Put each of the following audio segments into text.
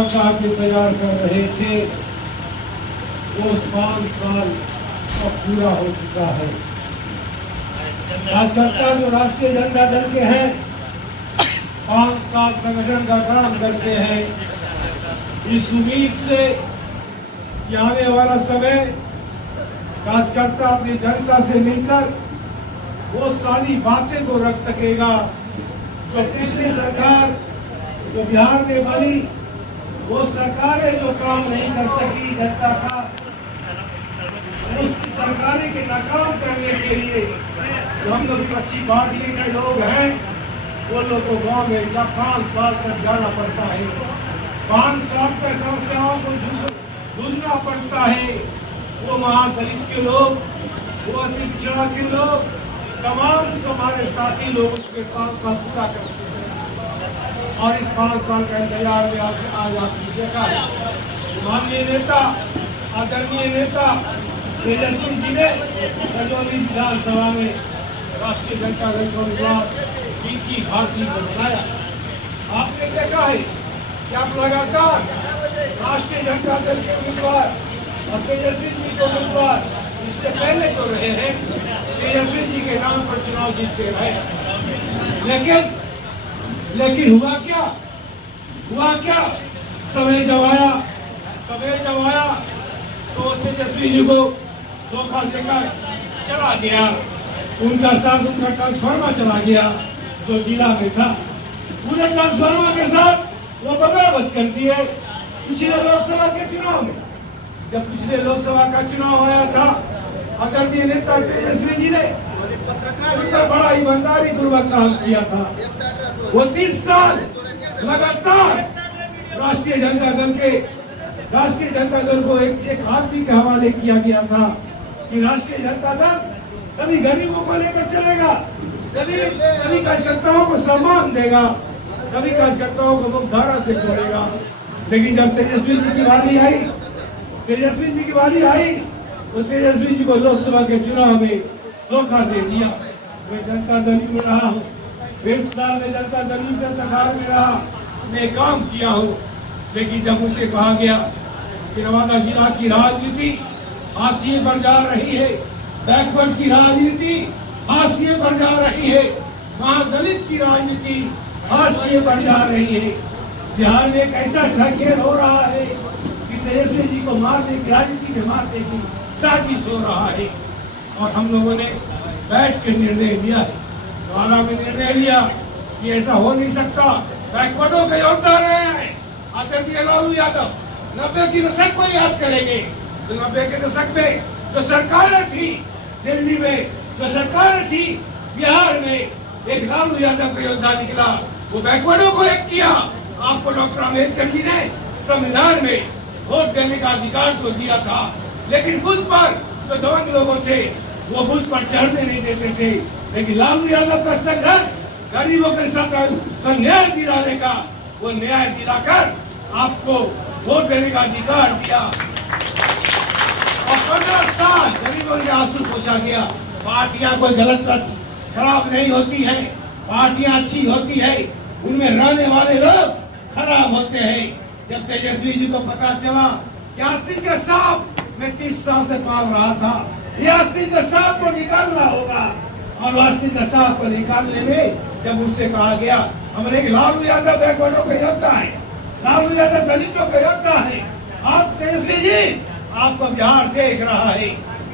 चुनाव चाह के तैयार कर रहे थे, वो 5 साल अब पूरा हो चुका है। कार्यकर्ता जो राष्ट्रीय जनता दल के हैं 5 साल संगठन का काम करते हैं, इस उम्मीद से कि आने वाला समय कार्यकर्ता अपनी जनता से मिलकर वो सारी बातें को रख सकेगा जो पिछली सरकार जो बिहार में बनी, वो सरकारें जो काम नहीं कर सकी जनता का, उस सरकारें के नाकाम करने के लिए जो हम लोग अच्छी पार्टी के लोग हैं, वो लोग को गाँव में जब 5 साल तक जाना पड़ता है, 5 साल तक समस्याओं को जूझना पड़ता है। वो महादलित के लोग, वो अति पिछड़ा के लोग, तमाम हमारे साथी लोग उसके 5 साल पूरा करते हैं। और इस 5 साल का इंतजार में आज आपने देखा माननीय नेता, आदरणीय नेता तेजस्वी जी ने रजौली विधानसभा में राष्ट्रीय जनता दल का उम्मीदवार की भारती को बनाया। आपने देखा है कि आप लगातार राष्ट्रीय जनता दल के उम्मीदवार और तेजस्वी जी के उम्मीदवार इससे पहले जो रहे हैं, तेजस्वी जी के नाम पर चुनाव जीतते रहे। लेकिन हुआ क्या? समय जब आया तो तेजस्वी जी को धोखा देकर चला गया। उनका साथ उनका ट्रांसफार्मर चला गया जो जिला में था। पूरे ट्रांसफार्मर के साथ वो बगावत कर दिए। पिछले लोकसभा के चुनाव में, जब पिछले लोकसभा का चुनाव आया था, आदरणीय नेता तेजस्वी जी ने उन पर बड़ा ईमानदारी पूर्वक काम किया था। वो 30 साल लगातार राष्ट्रीय जनता दल को एक आदमी के हवाले किया गया था कि राष्ट्रीय जनता दल सभी गरीबों को लेकर चलेगा, सभी कार्यकर्ताओं को सम्मान देगा, सभी कार्यकर्ताओं को मुख्यधारा से जोड़ेगा। लेकिन जब तेजस्वी जी की बारी आई तो तेजस्वी जी को लोकसभा के चुनाव में धोखा दे दिया। मैं जनता दल में रहा हूँ, 20 साल में जनता दल के सरकार में रहा, मैं काम किया हूँ। लेकिन जब मुझसे कहा गया कि नवादा जिला की राजनीति हाशिए पर जा रही है, बैकवर्ड की राजनीति हाशिए पर जा रही है, महादलित की राजनीति हाशिए पर जा रही है, बिहार में एक ऐसा ठकेर हो रहा है कि तेजस्वी जी को मारने की राजनीति में मारने की साजिश हो रहा है। और हम लोगों ने बैठ के निर्णय लिया है, द्वारा में निर्णय लिया कि ऐसा हो नहीं सकता। बैकवर्डों के योगदान है। आदरणीय लालू यादव 90 के दशक को याद करेंगे तो 90 के दशक में जो सरकारें थी दिल्ली में, जो सरकारें थी बिहार में, एक लालू यादव का योगदान निकला। वो बैकवर्डों को एक किया। आपको डॉक्टर अम्बेडकर जी ने संविधान में वोट देने का अधिकार तो दिया था, लेकिन बूथ पर जो दबंग लोगों थे वो बूथ पर चढ़ने नहीं देते थे। लेकिन लालू यादव का संघर्ष गरीबों के साथ न्याय दिलाने का, वो न्याय दिलाकर आपको वोट देने का अधिकार दिया। और 15 साल गरीबों के आंसू पोंछा गया। पार्टियां कोई गलत खराब नहीं होती है, पार्टियां अच्छी होती है, उनमें रहने वाले लोग खराब होते हैं। जब तेजस्वी जी को पता चला कि आस्तीन का सांप मैं 30 साल से पाल रहा था, ये आस्तीन का सांप को निकालना होगा। और आस्तीन का सांप को निकालने में जब उससे कहा गया, हमारे लालू यादव बैकवर्डों का योद्धा है, लालू यादव दलितों का योद्धा है, आप तेजस्वी जी आपको बिहार देख रहा है।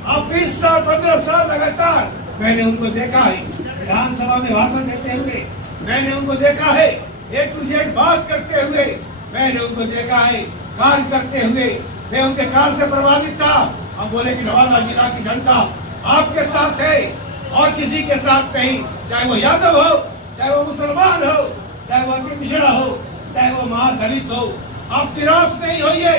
आप 20 साल 15 साल लगातार मैंने उनको देखा है विधानसभा में भाषण देते हुए, मैंने उनको देखा है A to Z बात करते हुए, मैंने उनको देखा है कार्य करते हुए। मैं उनके कार्य से प्रभावित था। हम बोले कि नवादा जिला की जनता आपके साथ है और किसी के साथ नहीं, चाहे वो यादव हो, चाहे वो मुसलमान हो, चाहे वो अति पिछड़ा हो, चाहे वो महादलित हो। आप निराश नहीं होइए।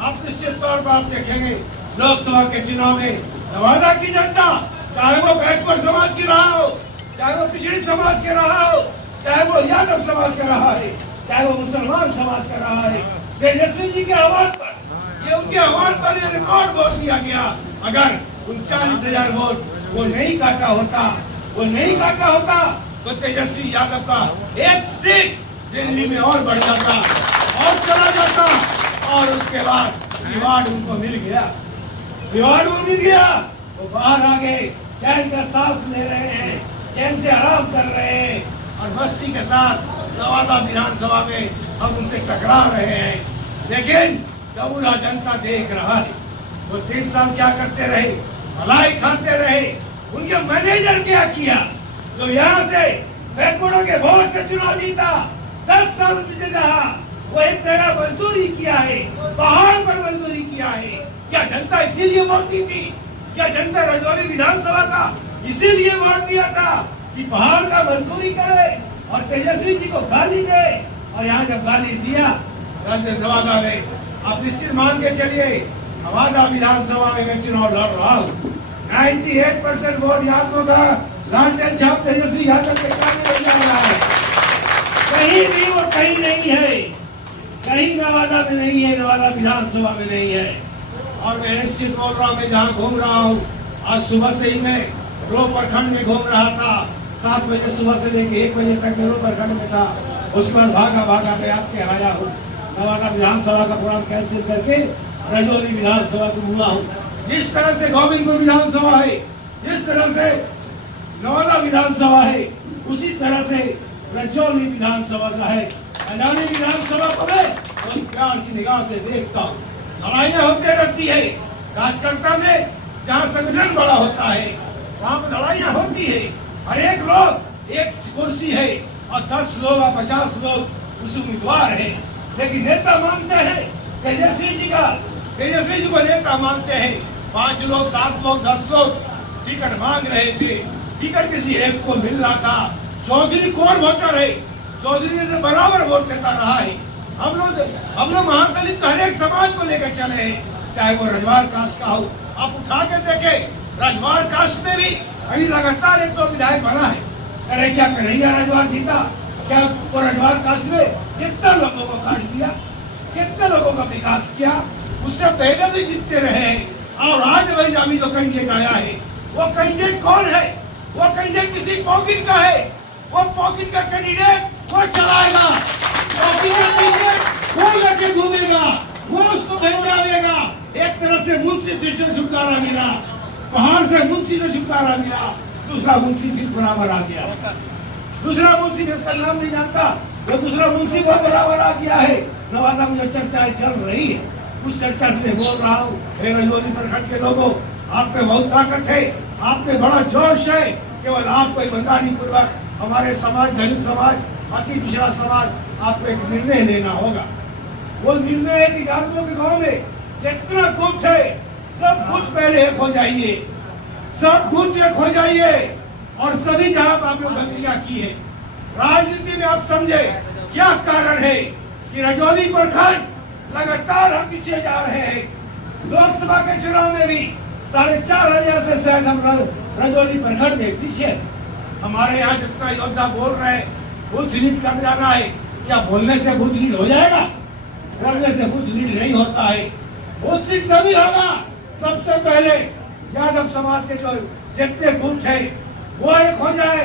आप निश्चित तौर पर आप देखेंगे लोकसभा के चुनाव में नवादा की जनता, चाहे वो बैकवर्ड समाज की रहा हो, चाहे वो पिछड़ी समाज के रहा हो, चाहे वो यादव समाज का रहा है, चाहे वो मुसलमान समाज का रहा है, तेजस्वी जी के आह्वान पर, ये उनके आह्वान पर ये रिकॉर्ड वोट दिया गया। अगर 39,000 वोट वो नहीं काटा होता तो तेजस्वी यादव का एक सीट दिल्ली में और बढ़ जाता। और चला जाता, और उसके बाद रिवार्ड उनको मिल गया, रिवार्ड वो मिल गया, वो बाहर आ गए, चैन का सांस ले रहे हैं, चैन से आराम कर रहे हैं, और मस्ती के साथ नवादा विधानसभा में हम उनसे टकरा रहे हैं। लेकिन पूरा जनता देख रहा है, वो 3 साल क्या करते रहे, भलाई खाते रहे। उनके मैनेजर क्या किया, जो यहाँ से बैकवर्डों के वोट से चुनाव जीता, 10 साल बीते रहा, वो एक जगह मजदूरी किया है, पहाड़ पर मजदूरी किया है। क्या जनता इसीलिए वोट दी थी? क्या जनता रजौली विधानसभा का इसीलिए वोट दिया था कि पहाड़ का मजदूरी करे और तेजस्वी जी को गाली दे? और यहाँ जब गाली दिया नवादा में, आप निश्चित मान के चलिए, नवादा विधानसभा में मैं चुनाव लड़ रहा हूँ, 98% वोट याद होगा, लालटेन छाप तेजस्वी यादव के काबिल नहीं जा रहा है, कहीं भी वो कहीं नहीं है, कहीं नवादा में नहीं है, नवादा विधानसभा में नहीं है। और मैं निश्चित बोल रहा हूँ, मैं जहाँ घूम रहा हूँ, आज सुबह से ही मैं रो प्रखंड में घूम रहा था, 7 बजे सुबह से लेकर 1 बजे तक मैं रो प्रखंड में था। उसके बाद भागा मैं आपके आया हूँ, नवादा विधानसभा का प्रोग्राम कैंसिल करके रजौली विधानसभा को हुआ हूँ। जिस तरह से गोविंदपुर विधानसभा है, जिस तरह से नवादा विधानसभा है, उसी तरह से रजौली विधानसभा है। अडानी विधानसभा को मैं बहुत प्यार की निगाह से देखता हूँ। लड़ाइयाँ होते रहती है राजकर्ता में, जहाँ संगठन बड़ा होता है वहाँ पर लड़ाइयाँ होती है। हर एक लोग एक कुर्सी है और 10 लोग और 50 लोग उस उम्मीदवार है, लेकिन नेता मानते हैं तेजस्वी जी को नेता मानते हैं। 5 लोग 7 लोग 10 लोग टिकट मांग रहे थे, टिकट किसी एक को मिल रहा था। चौधरी कौन वोटर है? चौधरी ने बराबर वोट देता रहा है। हम लोग महादलित हर एक समाज को लेकर चले हैं, चाहे वो रजवार कास्ट का हो। आप उठा के देखे, रजवार कास्ट में भी अभी लगातार 1-2 विधायक बना है। अरे क्या कन्हैया रजवार जीता? क्या वो रजवार कास्ट में कितने लोगों को काट दिया, कितने लोगों का विकास किया? उससे पहले भी जीतते रहे, और आज वही अभी जो कैंडिडेट आया है, वो कैंडिडेट कौन है? वो कैंडिडेट किसी पॉकेट का है, वो पॉकेट का कैंडिडेट वो चलाएगा, पॉकेट का कैंडिडेट वो लेके घूमेगा, वो उसको भेजावेगा। एक तरफ से मुंशी से छुटकारा मिला, पहाड़ से मुंशी से छुटकारा मिला, दूसरा मुंशी फिर बराबर आ गया। दूसरा मुंशी जिसका नाम नहीं जानता, वो दूसरा मुंशी बहुत बराबर आ गया है। नवादा में जो चर्चाएं चल रही है, उस चर्चा से मैं बोल रहा हूँ, रजौली प्रखंड के लोगों, आप पे बहुत ताकत है, आप पे बड़ा जोश है। केवल आपको ईमानदारी पूर्वक हमारे समाज, दलित समाज, अति पिछड़ा समाज, आपको एक निर्णय लेना होगा। वो निर्णय है कि यादवों के गाँव में जितना गुट है, सब गुट पहले एक हो जाइए, सब गुट एक हो जाइए। और सभी जहाँ आप लोग गलतियाँ की है, राजनीति में आप समझे क्या कारण है कि रजौली प्रखंड लगातार हम पीछे जा रहे हैं। लोकसभा के चुनाव में भी 4,500 से शायद हम रजौली प्रखंड में पीछे। हमारे यहाँ जितना योद्धा बोल रहे हैं बूथ लीड कर जाना है, क्या बोलने से बूथ लीड हो जाएगा? करने से बूथ लीड नहीं होता है। बूथ लीड तभी होगा सबसे पहले यादव समाज के जो जितने बूथ है वो एक हो जाए।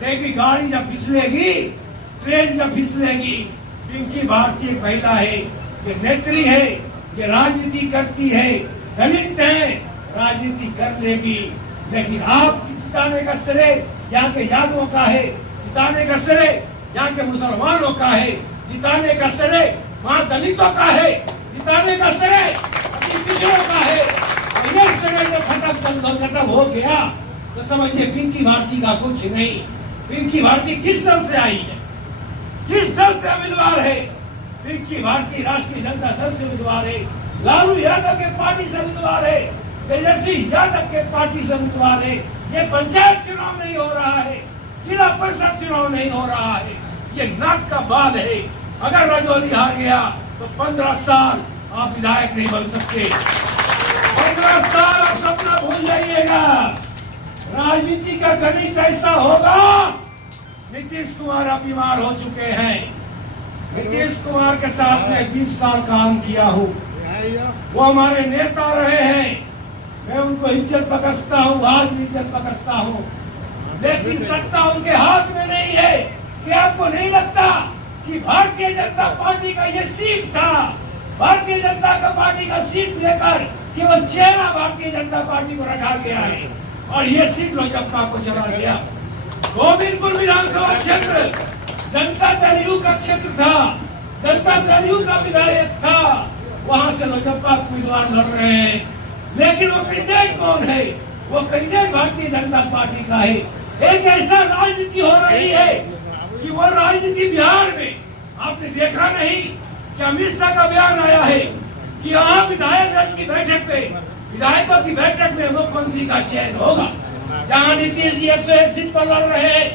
लेकिन गाड़ी जब फिसलेगी, ट्रेन जब फिसलेगी, पिंकी भारती एक महिला है, ये नेत्री है, ये राजनीति करती है, दलित है, राजनीति कर लेगी। लेकिन आप जिताने का श्रेय यहाँ के यादवों का है, जिताने का श्रेय यहाँ के मुसलमानों का है, जिताने का श्रेय वहाँ दलितों का है, जिताने का श्रेय पिछड़ों का है। और ये श्रेय जब खत्म हो गया तो समझिए पिंकी भारती का कुछ नहीं। पिंकी भारती किस दल से आई है, किस दल से उम्मीदवार है? पिंकी भारती राष्ट्रीय जनता दल से उम्मीदवार है, लालू यादव के पार्टी से उम्मीदवार है, तेजस्वी यादव के पार्टी से उम्मीदवार है। ये पंचायत चुनाव नहीं हो रहा है, जिला परिषद चुनाव नहीं हो रहा है, ये नाक का बाल है। अगर रजौली हार गया तो 15 साल आप विधायक नहीं बन सकते। 15 साल आप सपना भूल जाइएगा। राजनीति का गणित ऐसा होगा। नीतीश कुमार अब बीमार हो चुके हैं। नीतीश कुमार के साथ में 20 साल काम किया हूँ, वो हमारे नेता रहे हैं, मैं उनको इज्जत बख्शता हूँ, आज भी इज्जत बख्शता हूँ। लेकिन सत्ता उनके हाथ में नहीं है। क्या आपको नहीं लगता कि भारतीय जनता पार्टी का ये सीट था, भारतीय जनता पार्टी का सीट लेकर केवल चेहरा भारतीय जनता पार्टी को रखा गया है और ये सीट लोजपा को चला गया। गोविंदपुर विधानसभा क्षेत्र जनता दल यू का क्षेत्र था, जनता दल यू का विधायक था, वहां से लोजपा उम्मीदवार लड़ रहे हैं, लेकिन वो कैंडिडेट कौन है? वो कैंडिडेट भारतीय जनता पार्टी का है। एक ऐसा राजनीति हो रही है कि वो राजनीति बिहार में आपने देखा नहीं कि अमित शाह का बयान आया है कि यहाँ विधायक दल की बैठक पे, विधायकों की बैठक में मुख्यमंत्री का चयन होगा। जहाँ नीतीश जी 101 सीट पर लड़ रहे हैं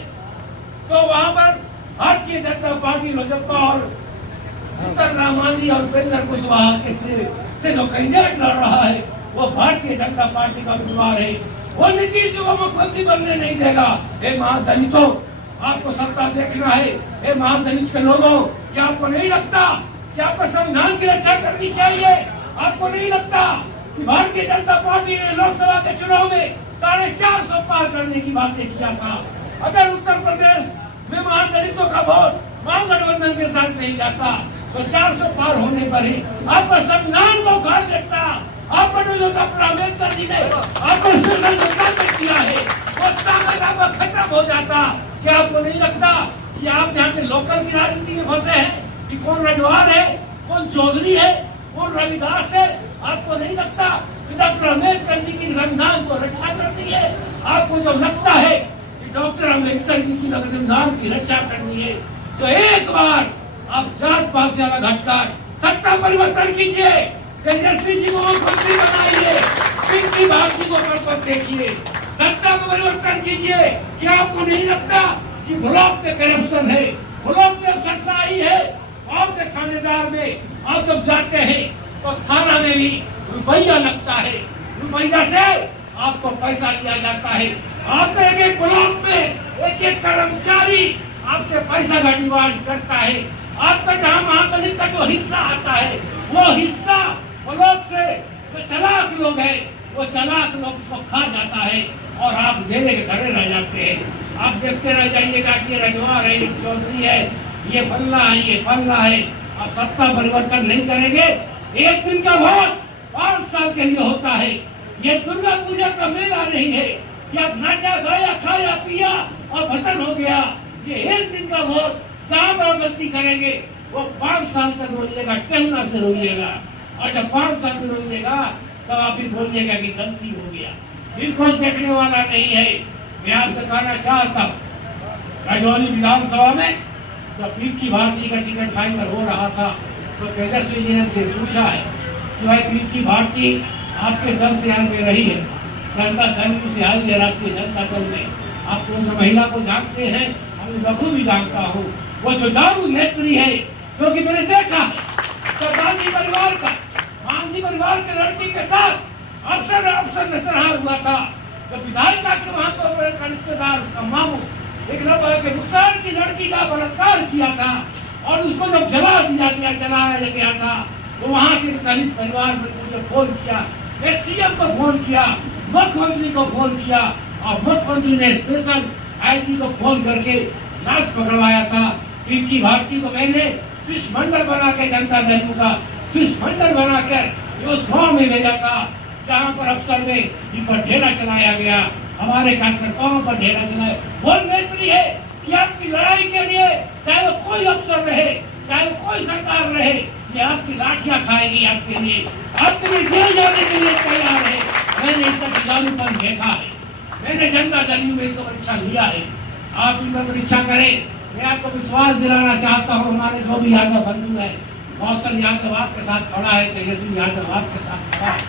तो वहाँ पर भारतीय जनता पार्टी लोजपा और उत्तर रामानी और उपेंद्र कुशवाहा के से जो कैंडिडेट लड़ रहा है वो भारतीय जनता पार्टी का उम्मीदवार है। वो नीतीश जी को मुख्यमंत्री बनने नहीं देगा। हे महादलितों, आपको सत्ता देखना है। हे महादलित के लोगों, क्या आपको नहीं लगता कि आपको संविधान की रक्षा करनी चाहिए? आपको नहीं लगता कि भारतीय जनता पार्टी ने लोकसभा के चुनाव में 450 पार करने की बातें किया था? अगर उत्तर प्रदेश में महादलितों का वोट महागठबंधन के साथ नहीं जाता तो 400 पार होने पर ही आपका संविधान को उखाड़ देता। आपने जो डॉक्टर अम्बेडकर जी ने आपको स्पेशल स्टेटस किया है वो ताकत आपका खत्म हो जाता। क्या आपको नहीं लगता कि आप यहाँ के लोकल की राजनीति में फंसे हैं कि कौन रजवार है, कौन चौधरी है, कौन रविदास है? आपको नहीं लगता कि डॉक्टर अम्बेडकर जी की संविधान को रक्षा करनी है? आपको जो लगता है कि डॉक्टर अम्बेडकर जी की संविधान की रक्षा करनी है तो एक बार आप जात पात से अलग हटकर सत्ता परिवर्तन कीजिए, तेजस्वी जी को मुख्यमंत्री बनाइए, पिंकी भारती को पद देखिए, सत्ता को परिवर्तन कीजिए। क्या आपको नहीं लगता कि ब्लॉक पे करप्शन है, ब्लॉक पे अफसरशाही है? आपके थानेदार में आप जब जाते हैं तो थाना में भी रुपया लगता है, रुपया से आपको पैसा लिया जाता है। आपके एक एक ब्लॉक में एक एक कर्मचारी आपसे पैसा का डिमांड करता है। आपका जहाँ महादलित का जो हिस्सा आता है वो हिस्सा ब्लॉक से जो चालाक लोग हैं वो चालाक लोग उसको खा जाता है और आप देने के धरे रह जाते हैं। आप देखते रह जाइएगा कि ये रजवार है, ये चौधरी है, ये फल्ला है, ये फल्ला है। आप सत्ता परिवर्तन नहीं करेंगे। एक दिन का वोट 5 साल के लिए होता है। ये दुर्गा पूजा का मेला नहीं है कि आप नाचा गाया खाया पिया और खत्म हो गया। ये एक दिन का वोट जहाँ पर गलती करेंगे वो 5 साल तक रोइएगा, टहना से रोइएगा, और जब 5 साल तक रोइएगा तब आप भी बोलिएगा कि गलती हो गया। फिर कुछ देखने वाला नहीं है। मैं आपसे कहना चाहता हूँ, राजौरी विधानसभा में जब पिंकी भारती का टिकट फाइनल हो रहा था तो तेजस्वी जी ने से पूछा है कि भाई पिंकी भारती आपके दल से यहाँ पे रही है, जनता दल से आई है, राष्ट्रीय जनता दल में। आप कौन सी महिला को जानते हैं? मैं बखूबी जानता हूँ। वो जो जागरूक नेत्री है जो कि मैंने देखा है तो गांधी परिवार का, गांधी परिवार के लड़की के साथ अफसर नजरहार हुआ था। तो विधायिका के वहाँ पर रिश्तेदार उसका मामू एक के मुख्तार की लड़की का बलात्कार किया था और उसको जब जलाया गया था तो वहाँ से दलित परिवार में मुझे फोन किया, सीएम को फोन किया, मुख्यमंत्री को फोन किया और मुख्यमंत्री ने स्पेशल आईजी को फोन करके लाश पकड़वाया था। पिंकी भारती को मैंने शिष्टमंडल बना के जनता दल का शिष्टमंडल बनाकर उस गाँव में भेजा था जहाँ पर अफसर में इन पर ढेरा चलाया गया, हमारे कार्यकर्ताओं पर ढेरा चलाया। वो नेत्री है कि आपकी लड़ाई के लिए चाहे वो कोई अफसर रहे, चाहे वो कोई सरकार रहे, ये आपकी लाठियां खाएगी, आपके लिए जेल जाने के लिए तैयार है। मैंने इसका जुझारूपन देखा है, मैंने जनता दल में इसको परीक्षा लिया है। आप इन पर परीक्षा करें। मैं आपको विश्वास दिलाना चाहता हूँ, हमारे जो भी यादव बंधु है, कौशल यादव आपके साथ खड़ा है, तेजस्वी यादव आपके साथ खड़ा है,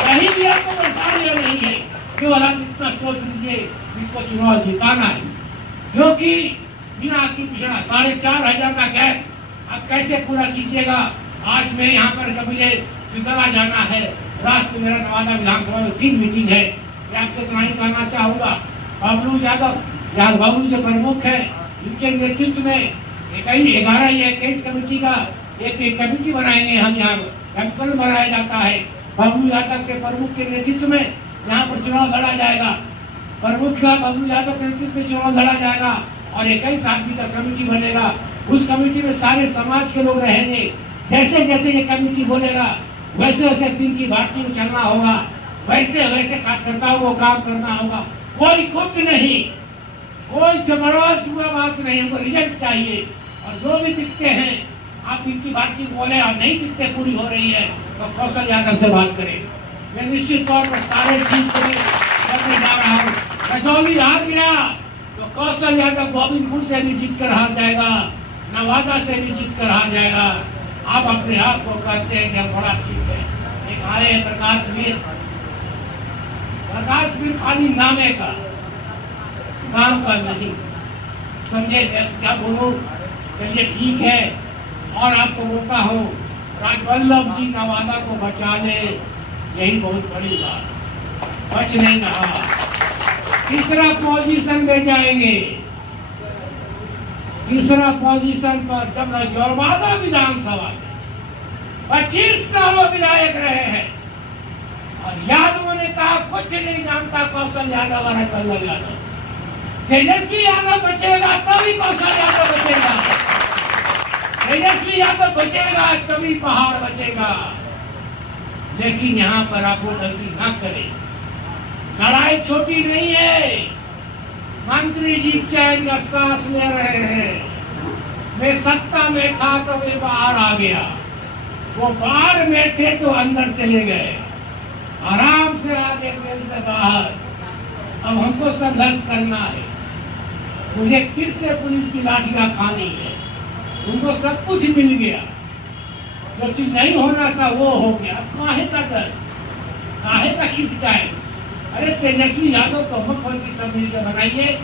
कहीं भी आपको परेशानियां नहीं है। केवल आप इतना सोच लीजिए इसको चुनाव जिताना है, क्योंकि बिना की पिछड़ा 4,500 का गैप आप कैसे पूरा कीजिएगा। आज मैं यहाँ पर मुझे सिंदला जाना है, रात को मेरा नवादा विधानसभा में 3 मीटिंग है। मैं आपसे इतना ही कहना चाहूँगा, बबलू यादव यहाँ बबलू जो प्रमुख है, इनके नेतृत्व में 11 या 21 कमेटी का एक कमेटी बनाएंगे। हम यहाँ कैंपल बनाया जाता है, बबलू यादव के प्रमुख के नेतृत्व में यहाँ पर चुनाव लड़ा जाएगा। प्रमुख का बबलू यादव के नेतृत्व में चुनाव लड़ा जाएगा और 21 आदमी का कमेटी बनेगा। उस कमेटी में सारे समाज के लोग रहेंगे। जैसे जैसे ये कमेटी बोलेगा वैसे वैसे पिंकी भारती को चलना होगा, वैसे वैसे कार्यकर्ताओं को काम करना होगा। कोई कुछ नहीं, कोई जबरदस्त हुआ बात नहीं, हमको रिजल्ट चाहिए। और जो भी दिखते हैं आप पिंकी भारती को बोले और नहीं दिखते पूरी हो रही है तो कौशल यादव से बात करें। मैं निश्चित तौर पर सारे चीज करने जा रहा हूँ। कचौली हार गया तो कौशल यादव गोविंदपुर से भी जीत कर हार जाएगा, नवादा से भी जीत कर हार जाएगा। आप अपने आप को कहते हैं कि हम बड़ा ठीक है। एक आए प्रकाश वीर खाली नामे का, काम का नहीं। समझे क्या बोलो? चलिए ठीक है। और आपको बोलता हूँ राजवल्लभ जी नवादा को बचा ले, यही बहुत बड़ी बात। बच नहीं रहा, तीसरा पोजीशन में जाएंगे। तीसरा पोजीशन पर जब नौजवादा विधानसभा में 25 सालों विधायक रहे हैं और यादवों ने कहा कुछ नहीं जानता कौशल यादव और राजवल्लभ यादव। तेजस्वी यादव बचेगा तभी कौशल यादव बचेगा, तेजस्वी यादव बचेगा तभी पहाड़ बचेगा। लेकिन यहाँ पर आप वो गलती ना करें। लड़ाई छोटी नहीं है। मंत्री जी चैन का सांस ले रहे हैं। मैं सत्ता में था तो वे बाहर आ गया, वो बाहर में थे तो अंदर चले गए। आराम से आ गए जेल से बाहर। अब हमको संघर्ष करना है। मुझे फिर से पुलिस की लाठियां खानी है। उनको सब कुछ मिल गया, जो चीज नहीं होना था वो हो गया। काहे का डर, काहे का खिसकाए? अरे तेजस्वी यादव को मुख्यमंत्री सब मिलकर बनाइए।